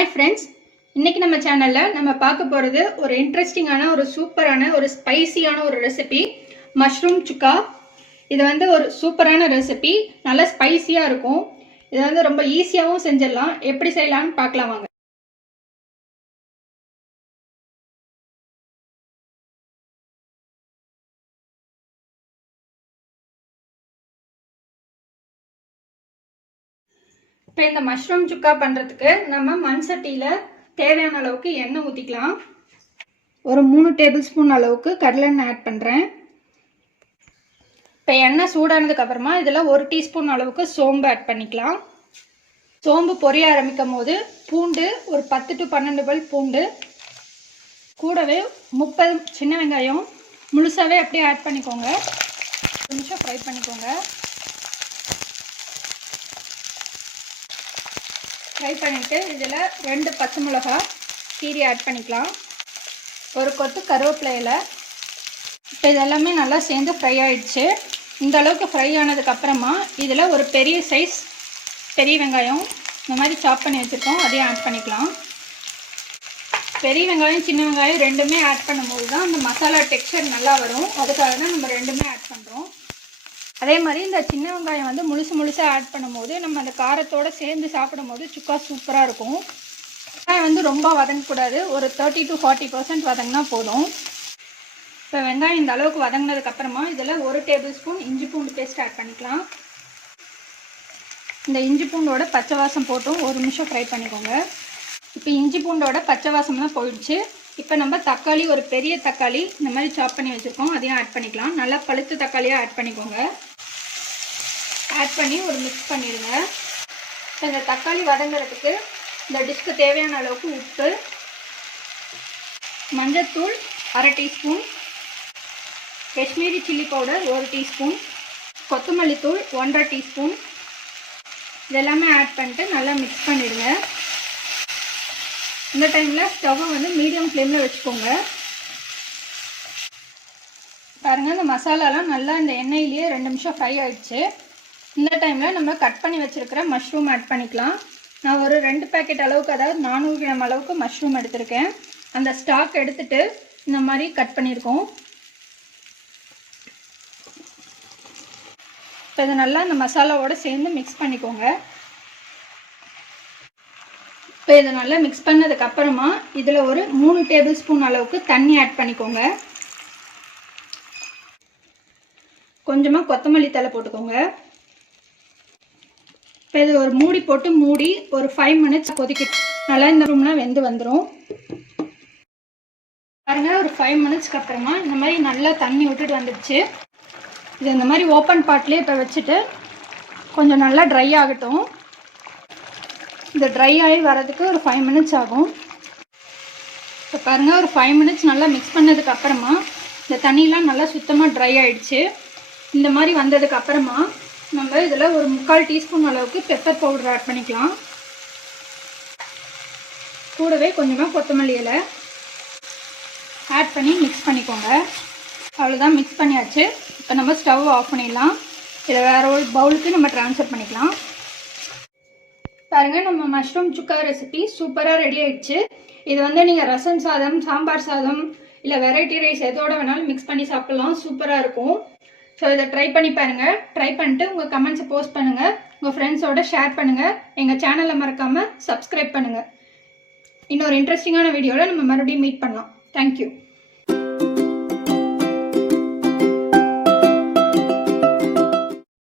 Hi friends, இன்னைக்கு நம்ம சேனல்ல நம்ம பார்க்க போறது ஒரு இன்ட்ரஸ்டிங்கான ஒரு சூப்பரான ஒரு ஸ்பைசியான ஒரு ரெசிபி மஷ்ரூம் சுக்கா. இது வந்து ஒரு சூப்பரான ரெசிபி, நல்ல ஸ்பைசியா இருக்கும். இது வந்து ரொம்ப ஈஸியாவும் செஞ்சிடலாம். எப்படி செய்யலாம்னு பார்க்கலாம் வாங்க. இப்போ இந்த மஷ்ரூம் சுக்கா பண்றதுக்கு நம்ம மண் சட்டியில தேவையான அளவுக்கு எண்ணெய் ஊற்றிக்கலாம். ஒரு 3 டேபிள் ஸ்பூன் அளவுக்கு கடலெண்ணெய் ஆட் பண்ணுறேன். இப்போ எண்ணெய் சூடானதுக்கு அப்புறமா இதில் 1 டீஸ்பூன் அளவுக்கு சோம்பு ஆட் பண்ணிக்கலாம். சோம்பு பொரிய ஆரம்பிக்கும் போது பூண்டு ஒரு 10 to 12 பல் பூண்டு, கூடவே 30 சின்ன வெங்காயம் முழுசாகவே அப்படியே ஆட் பண்ணிக்கோங்க. ஒரு நிமிஷம் ஃப்ரை பண்ணிக்கோங்க. ஃப்ரை பண்ணிவிட்டு இதில் 2 பச்சை மிளகாய் கீரி ஆட் பண்ணிக்கலாம். ஒரு கொத்து கருவேப்பிலை இலை. இப்போ இதெல்லாமே நல்லா சேர்ந்து ஃப்ரை ஆகிடுச்சு. இந்த அளவுக்கு ஃப்ரை ஆனதுக்கப்புறமா இதில் ஒரு பெரிய சைஸ் பெரிய வெங்காயம் இந்த மாதிரி சாப் பண்ணி வச்சுருக்கோம், அதையும் ஆட் பண்ணிக்கலாம். பெரிய வெங்காயம் சின்ன வெங்காயம் ரெண்டுமே ஆட் பண்ணும்போது தான் அந்த மசாலா டெக்ஸ்சர் நல்லா வரும். அதுக்காக தான் நம்ம ரெண்டுமே ஆட் பண்ணுறோம். அதே மாதிரி இந்த சின்ன வெங்காயம் வந்து முழுசாக ஆட் பண்ணும்போது நம்ம அந்த காரத்தோடு சேர்ந்து சாப்பிடும்போது சுக்கா சூப்பராக இருக்கும். வெங்காயம் வந்து ரொம்ப வதங்கக்கூடாது, ஒரு 30 to 40% வதங்கினா போதும். இப்போ வெங்காயம் இந்த அளவுக்கு வதங்கினதுக்கப்புறமா இதில் 1 டேபிள் ஸ்பூன் இஞ்சி பூண்டு பேஸ்ட் ஆட் பண்ணிக்கலாம். இந்த இஞ்சி பூண்டோட பச்சை வாசம் போட்டும் ஒரு நிமிஷம் ஃப்ரை பண்ணிக்கோங்க. இப்போ இஞ்சி பூண்டோட பச்சை வாசம்லாம் போயிடுச்சு. இப்போ நம்ம தக்காளி, ஒரு பெரிய தக்காளி இந்த மாதிரி சாப் பண்ணி வச்சுருக்கோம், அதையும் ஆட் பண்ணிக்கலாம். நல்லா பழுத்த தக்காளியாக ஆட் பண்ணிக்கோங்க. ஆட் பண்ணி ஒரு மிக்ஸ் பண்ணிடுங்க. இப்போ இந்த தக்காளி வதங்கிறதுக்கு இந்த டிஷ்க்கு தேவையான அளவுக்கு உப்பு, மஞ்சத்தூள் 1/2 teaspoon, Kashmiri chilli powder 1 teaspoon, கொத்தமல்லி தூள் 1/2 டீஸ்பூன் இதெல்லாமே ஆட் பண்ணிட்டு நல்லா மிக்ஸ் பண்ணிடுங்க. இந்த டைமில் ஸ்டவ்வை வந்து மீடியம் ஃப்ளேமில் வச்சுக்கோங்க. பாருங்கள், இந்த மசாலாலாம் நல்லா இந்த எண்ணெயிலேயே 2 நிமிஷம் ஃப்ரை ஆகிடுச்சு. இந்த டைமில் நம்ம கட் பண்ணி வச்சுருக்கிற மஷ்ரூம் ஆட் பண்ணிக்கலாம். நான் ஒரு 2 பேக்கெட் அளவுக்கு, அதாவது 400 கிராம் அளவுக்கு மஷ்ரூம் எடுத்திருக்கேன். அந்த ஸ்டாக் எடுத்துகிட்டு இந்த மாதிரி கட் பண்ணியிருக்கோம். இப்போ இதை நல்லா இந்த மசாலாவோடு சேர்ந்து மிக்ஸ் பண்ணிக்கோங்க. இப்போ இதை நல்லா மிக்ஸ் பண்ணதுக்கப்புறமா இதில் ஒரு 3 டேபிள் ஸ்பூன் அளவுக்கு தண்ணி ஆட் பண்ணிக்கோங்க. கொஞ்சமாக கொத்தமல்லி தழை போட்டுக்கோங்க. இப்போ இது ஒரு மூடி போட்டு மூடி ஒரு 5 மினிட்ஸ் கொதிக்க நல்லா இந்த ரூம்லாம் வெந்து வந்துடும். பாருங்கள், ஒரு 5 மினிட்ஸ்க்கு அப்புறமா இந்த மாதிரி நல்லா தண்ணி விட்டுட்டு வந்துடுச்சு. இது இந்த மாதிரி ஓப்பன் பாட்லேயே இப்போ வச்சுட்டு கொஞ்சம் நல்லா ட்ரை ஆகட்டும். இந்த ட்ரை ஆகி வரதுக்கு ஒரு 5 மினிட்ஸ் ஆகும். இப்போ பாருங்கள், ஒரு 5 மினிட்ஸ் நல்லா மிக்ஸ் பண்ணதுக்கப்புறமா இந்த தண்ணியெலாம் நல்லா சுத்தமாக ட்ரை ஆகிடுச்சு. இந்த மாதிரி வந்ததுக்கப்புறமா நம்ம இதில் ஒரு 3/4 டீஸ்பூன் அளவுக்கு பெப்பர் பவுடர் ஆட் பண்ணிக்கலாம். கூடவே கொஞ்சமாக கொத்தமல்லி இலை ஆட் பண்ணி மிக்ஸ் பண்ணிக்கோங்க. அவ்வளோதான், மிக்ஸ் பண்ணியாச்சு. இப்போ நம்ம ஸ்டவ் ஆஃப் பண்ணிடலாம். இதை வேறு ஒரு பவுலுக்கு நம்ம ட்ரான்ஸ்ஃபர் பண்ணிக்கலாம். பாருங்கள், நம்ம மஷ்ரூம் சுக்கா ரெசிபி சூப்பராக ரெடி ஆகிடுச்சு. இது வந்து நீங்கள் ரசம் சாதம், சாம்பார் சாதம், இல்லை வெரைட்டி ரைஸ் எதோட வேணாலும் மிக்ஸ் பண்ணி சாப்பிட்லாம். சூப்பராக இருக்கும். ஸோ இதை ட்ரை பண்ணி பாருங்கள். ட்ரை பண்ணிட்டு உங்கள் கமெண்ட்ஸை போஸ்ட் பண்ணுங்கள், உங்கள் ஃப்ரெண்ட்ஸோட ஷேர் பண்ணுங்கள். எங்கள் சேனலை மறக்காமல் சப்ஸ்கிரைப் பண்ணுங்கள். இன்னொரு இன்ட்ரெஸ்டிங்கான வீடியோவில் நம்ம மறுபடியும் மீட் பண்ணலாம். தேங்க்யூ.